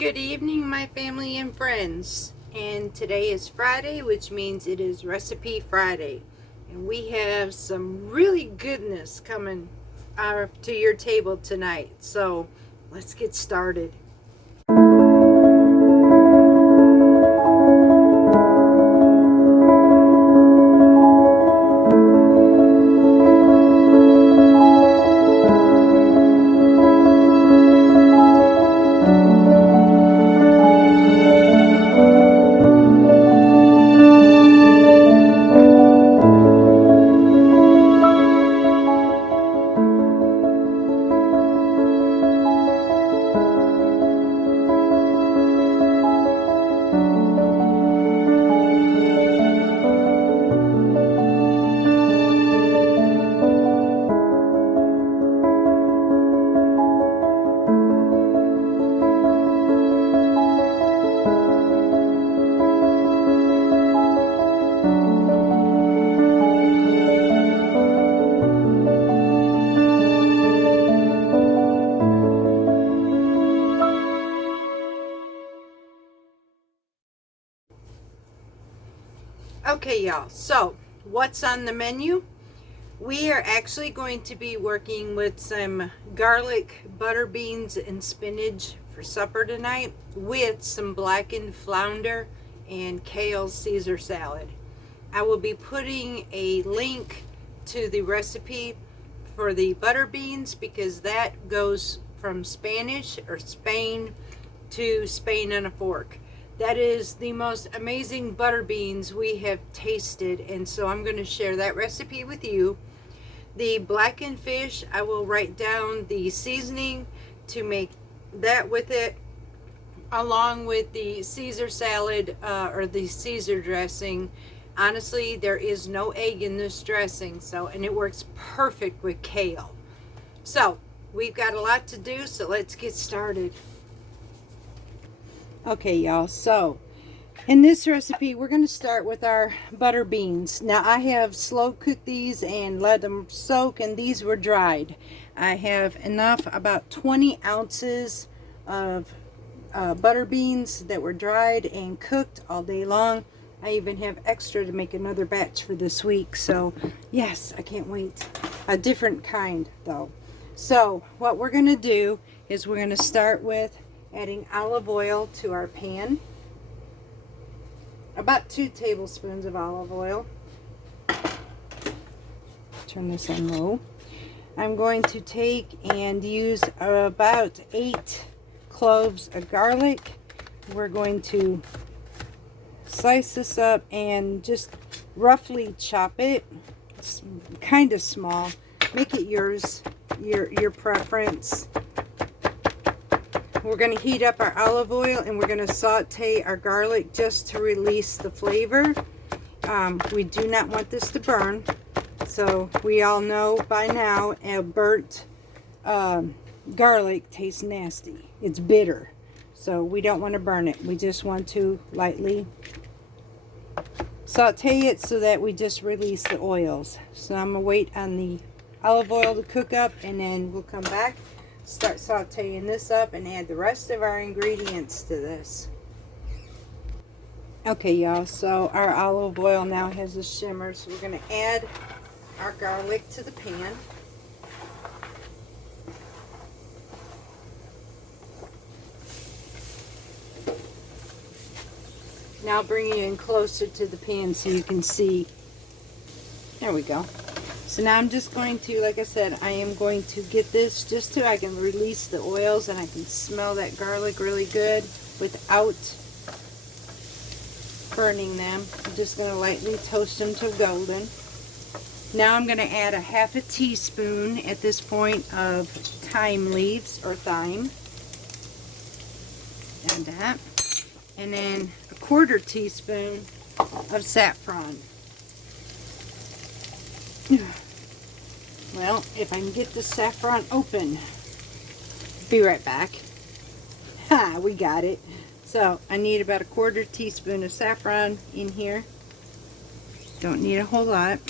Good evening, my family and friends. And today is Friday, which means it is Recipe Friday. And we have some really goodness coming to your table tonight. So let's get started. Okay, y'all, so what's on the menu? We are actually going to be working with some garlic, butter beans, and spinach for supper tonight with some blackened flounder and kale Caesar salad. I will be putting a link to the recipe for the butter beans because that goes from Spanish or Spain to Spain on a fork. That is the most amazing butter beans we have tasted, and so I'm going to share that recipe with you. The blackened fish, I will write down the seasoning to make that with it, along with the Caesar salad or the Caesar dressing. Honestly, there is no egg in this dressing, and it works perfect with kale. So we've got a lot to do, so let's get started. Okay, y'all, so in this recipe we're going to start with our butter beans. Now I have slow cooked these and let them soak, and these were dried. I have enough, about 20 ounces of butter beans that were dried and cooked all day long. I even have extra to make another batch for this week, so yes, I can't wait. A different kind though. So what we're going to do is we're going to start with adding olive oil to our pan. About 2 tablespoons of olive oil. Turn this on low. I'm going to take and use about 8 cloves of garlic. We're going to slice this up and just roughly chop it. It's kind of small. Make it yours, your preference. We're going to heat up our olive oil and we're going to saute our garlic just to release the flavor. We do not want this to burn. So we all know by now a burnt garlic tastes nasty. It's bitter. So we don't want to burn it. We just want to lightly saute it so that we just release the oils. So I'm going to wait on the olive oil to cook up, and then we'll come back, start sauteing this up, and add the rest of our ingredients to this. Okay, y'all, so our olive oil now has a shimmer, so we're going to add our garlic to the pan. Now bring it in closer to the pan so you can see. There we go. So now I'm just going to, like I said, I am going to get this just so I can release the oils and I can smell that garlic really good without burning them. I'm just going to lightly toast them to golden. Now I'm going to add a half a teaspoon at this point of thyme leaves or thyme. Add that. And then a 1/4 teaspoon of saffron. Well, if I can get the saffron open. Be right back. Ha, we got it. So I need about a 1/4 teaspoon of saffron in here. Don't need a whole lot.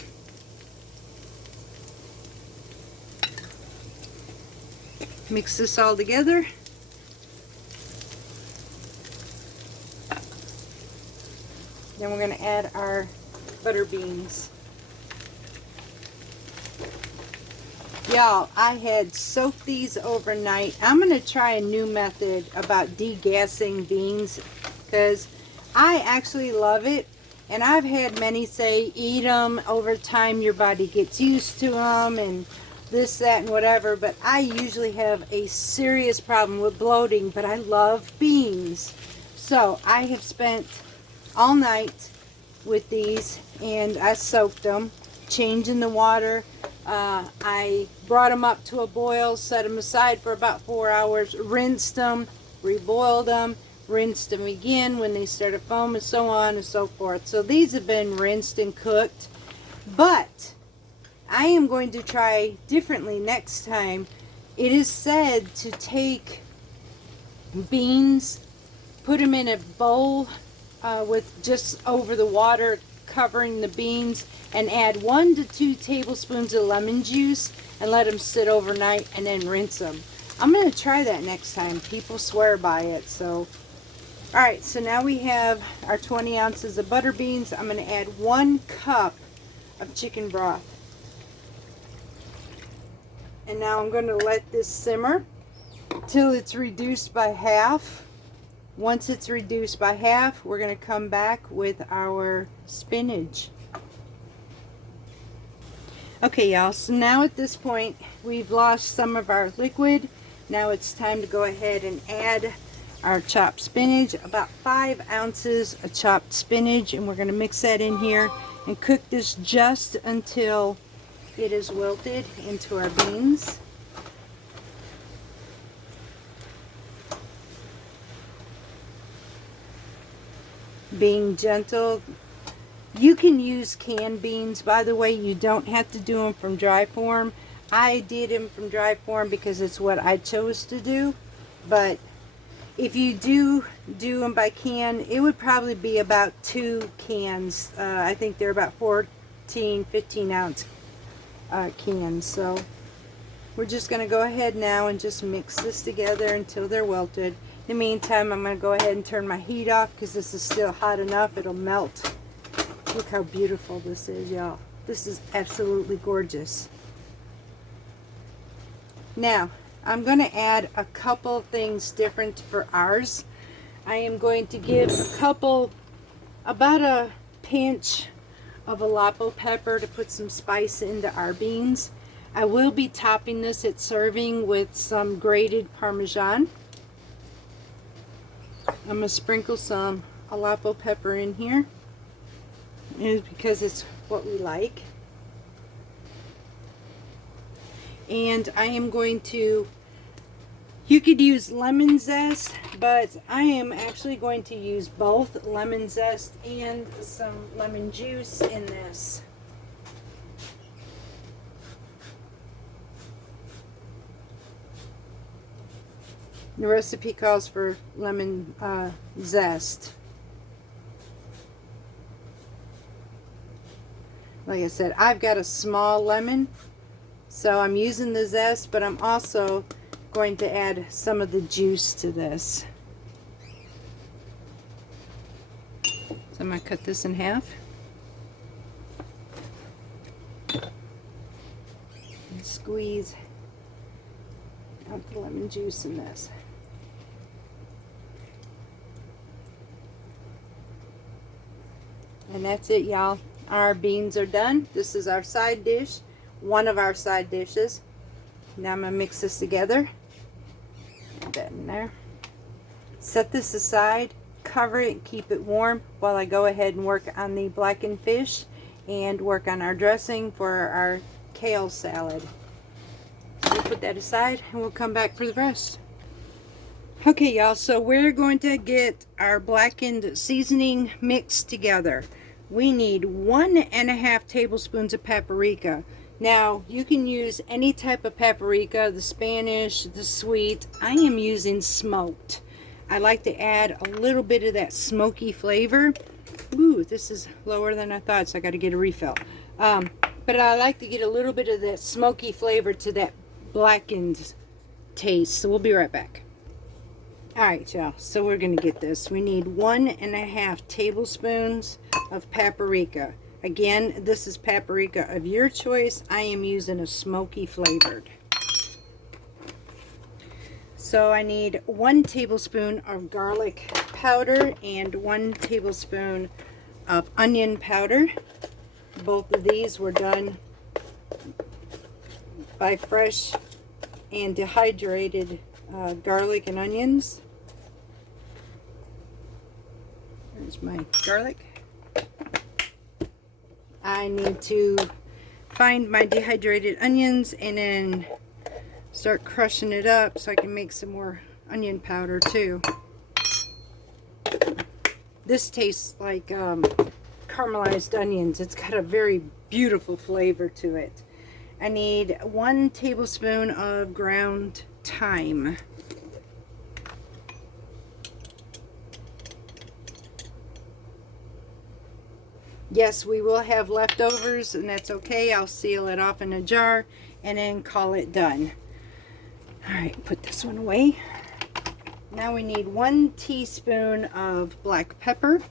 Mix this all together. Then we're going to add our butter beans. Y'all, I had soaked these overnight. I'm going to try a new method about degassing beans because I actually love it. And I've had many say eat them. Over time your body gets used to them and this, that, and whatever. But I usually have a serious problem with bloating, but I love beans. So I have spent all night with these and I soaked them, changing the water. I brought them up to a boil, set them aside for about 4 hours, rinsed them, reboiled them, rinsed them again when they started foaming, so on and so forth. So these have been rinsed and cooked, but I am going to try differently next time. It is said to take beans, put them in a bowl with just over the water covering the beans, and add 1 to 2 tablespoons of lemon juice and let them sit overnight and then rinse them. I'm going to try that next time. People swear by it. So, alright, so now we have our 20 ounces of butter beans. I'm going to add 1 cup of chicken broth. And now I'm going to let this simmer till it's reduced by half. Once it's reduced by half, we're going to come back with our spinach. Okay, y'all, so now at this point we've lost some of our liquid. Now it's time to go ahead and add our chopped spinach, about 5 ounces of chopped spinach, and we're going to mix that in here and cook this just until it is wilted into our beans. Being gentle. You can use canned beans, by the way. You don't have to do them from dry form. I did them from dry form because it's what I chose to do. But if you do them by can, it would probably be about 2 cans. I think they're about 14, 15 ounce cans. So we're just going to go ahead now and just mix this together until they're wilted. In the meantime, I'm going to go ahead and turn my heat off because this is still hot enough. It'll melt. Look how beautiful this is, y'all. This is absolutely gorgeous. Now, I'm going to add a couple things different for ours. I am going to give about a pinch of Alapo pepper to put some spice into our beans. I will be topping this at serving with some grated parmesan. I'm going to sprinkle some Alapo pepper in here. Is because it's what we like. And I am going to, you could use lemon zest, but I am actually going to use both lemon zest and some lemon juice in this. The recipe calls for lemon zest. Like I said, I've got a small lemon, so I'm using the zest, but I'm also going to add some of the juice to this. So I'm going to cut this in half. And squeeze out the lemon juice in this. And that's it, y'all. Our beans are done. This is our side dish, one of our side dishes. Now I'm going to mix this together. Add that in there. Set this aside, cover it, keep it warm while I go ahead and work on the blackened fish and work on our dressing for our kale salad. So we'll put that aside and we'll come back for the rest. Okay, y'all, so we're going to get our blackened seasoning mixed together. We need 1.5 tablespoons of paprika. Now, you can use any type of paprika, the Spanish, the sweet. I am using smoked. I like to add a little bit of that smoky flavor. Ooh, this is lower than I thought, so I got to get a refill. But I like to get a little bit of that smoky flavor to that blackened taste. So we'll be right back. All right, y'all, so we're gonna get this. We need 1.5 tablespoons of paprika. Again, this is paprika of your choice. I am using a smoky flavored. So I need 1 tablespoon of garlic powder and 1 tablespoon of onion powder. Both of these were done by fresh and dehydrated garlic and onions. There's my garlic. I need to find my dehydrated onions and then start crushing it up so I can make some more onion powder too. This tastes like caramelized onions. It's got a very beautiful flavor to it. I need 1 tablespoon of ground thyme. Yes, we will have leftovers, and that's okay. I'll seal it off in a jar and then call it done. All right, put this one away. Now we need 1 teaspoon of black pepper.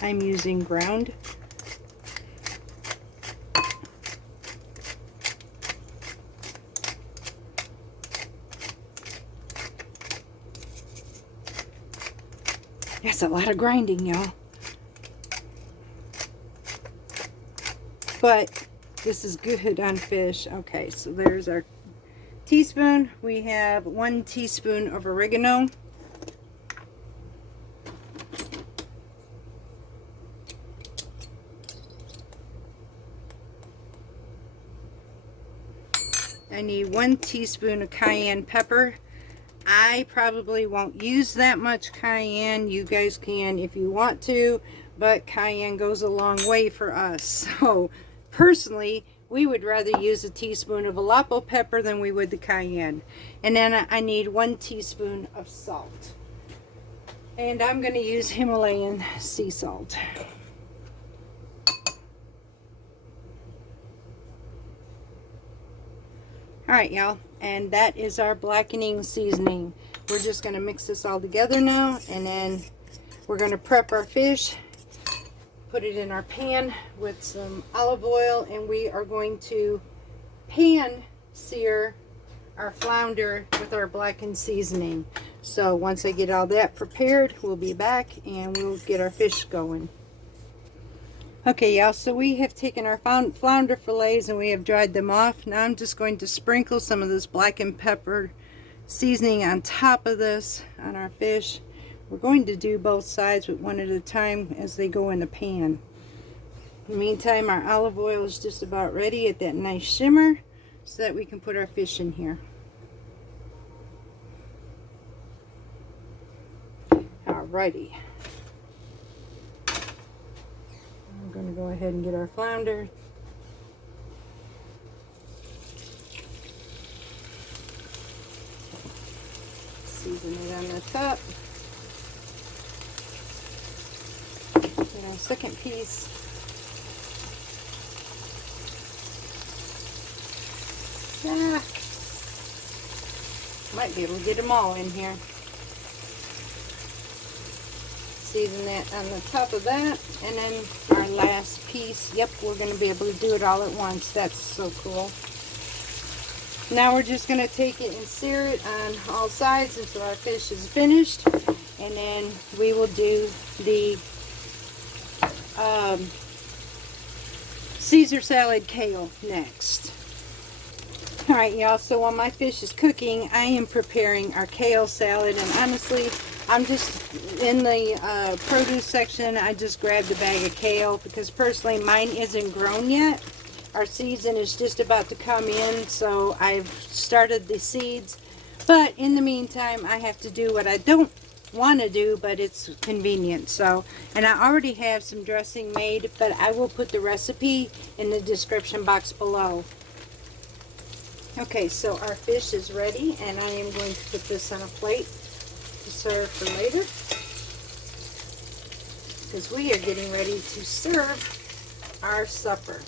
I'm using ground. That's a lot of grinding, y'all. But this is good on fish. Okay, so there's our teaspoon. We have 1 teaspoon of oregano. I need 1 teaspoon of cayenne pepper. I probably won't use that much cayenne. You guys can if you want to, but cayenne goes a long way for us. So personally, we would rather use a teaspoon of Aleppo pepper than we would the cayenne. And then I need 1 teaspoon of salt. And I'm going to use Himalayan sea salt. Alright, y'all, and that is our blackening seasoning. We're just going to mix this all together now, and then we're going to prep our fish, put it in our pan with some olive oil, and we are going to pan sear our flounder with our blackened seasoning. So once I get all that prepared, we'll be back and we'll get our fish going. Okay, y'all, so we have taken our flounder fillets and we have dried them off. Now I'm just going to sprinkle some of this blackened pepper seasoning on top of this on our fish. We're going to do both sides with one at a time as they go in the pan. In the meantime, our olive oil is just about ready at that nice shimmer so that we can put our fish in here. Alrighty. I'm going to go ahead and get our flounder. Season it on the top. Get our second piece. Might be able to get them all in here. Season that on the top of that, and then our last piece. Yep, we're going to be able to do it all at once. That's so cool. Now we're just going to take it and sear it on all sides until our fish is finished, and then we will do the Caesar salad kale next. Alright, y'all, so while my fish is cooking, I am preparing our kale salad, and honestly, I'm just in the produce section. I just grabbed a bag of kale because personally mine isn't grown yet. Our season is just about to come in, so I've started the seeds. But in the meantime, I have to do what I don't want to do, but it's convenient. So, and I already have some dressing made, but I will put the recipe in the description box below. Okay, so our fish is ready, and I am going to put this on a plate to serve for later, because we are getting ready to serve our supper.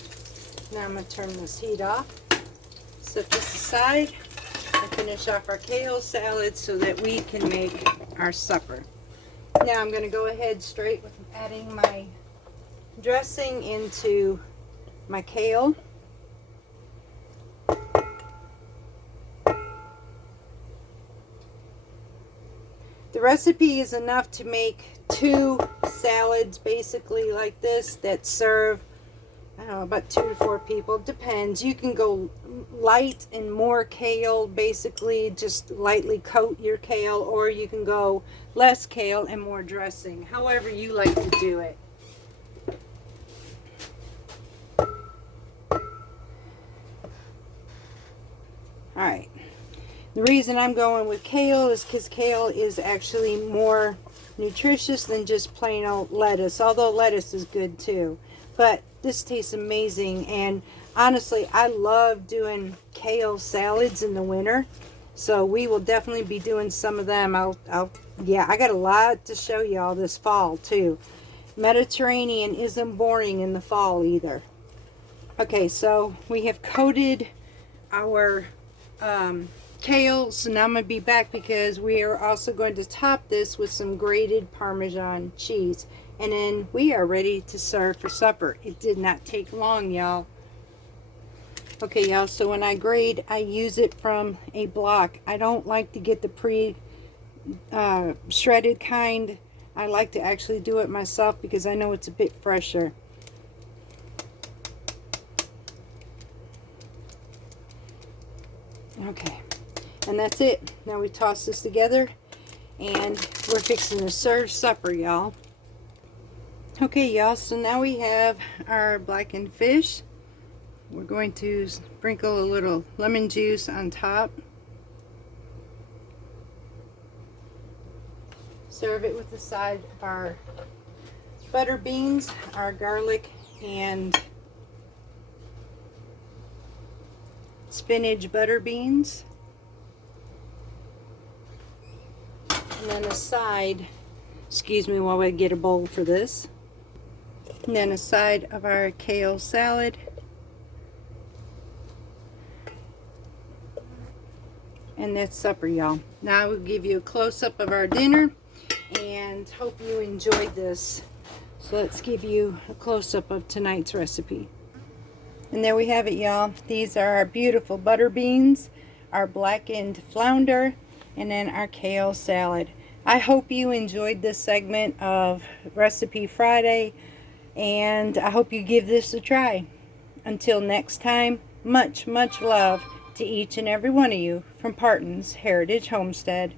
Now I'm going to turn this heat off, set this aside. I finish off our kale salad so that we can make our supper. Now I'm going to go ahead straight with adding my dressing into my kale. The recipe is enough to make 2 salads basically like this that serve, I don't know, about 2 to 4 people. Depends. You can go light and more kale, basically just lightly coat your kale, or you can go less kale and more dressing, however you like to do it. Alright, the reason I'm going with kale is because kale is actually more nutritious than just plain old lettuce, although lettuce is good too. But this tastes amazing, and honestly, I love doing kale salads in the winter, so we will definitely be doing some of them. Yeah, I got a lot to show y'all this fall too. Mediterranean isn't boring in the fall either. Okay, so we have coated our kale, so now I'm going to be back because we are also going to top this with some grated Parmesan cheese, and then we are ready to serve for supper. It did not take long, y'all. Okay, y'all, so when I grate, I use it from a block. I don't like to get the shredded kind. I like to actually do it myself because I know it's a bit fresher. Okay, and that's it. Now we toss this together and we're fixing to serve supper, y'all. Okay, y'all, so now we have our blackened fish. We're going to sprinkle a little lemon juice on top. Serve it with the side of our butter beans, our garlic and spinach butter beans. And then a side, excuse me while I get a bowl for this. And then a side of our kale salad. And that's supper, y'all. Now I will give you a close-up of our dinner and hope you enjoyed this. So let's give you a close-up of tonight's recipe. And there we have it, y'all. These are our beautiful butter beans, our blackened flounder, and then our kale salad. I hope you enjoyed this segment of Recipe Friday, and I hope you give this a try. Until next time, much, much love to each and every one of you from Parton's Heritage Homestead.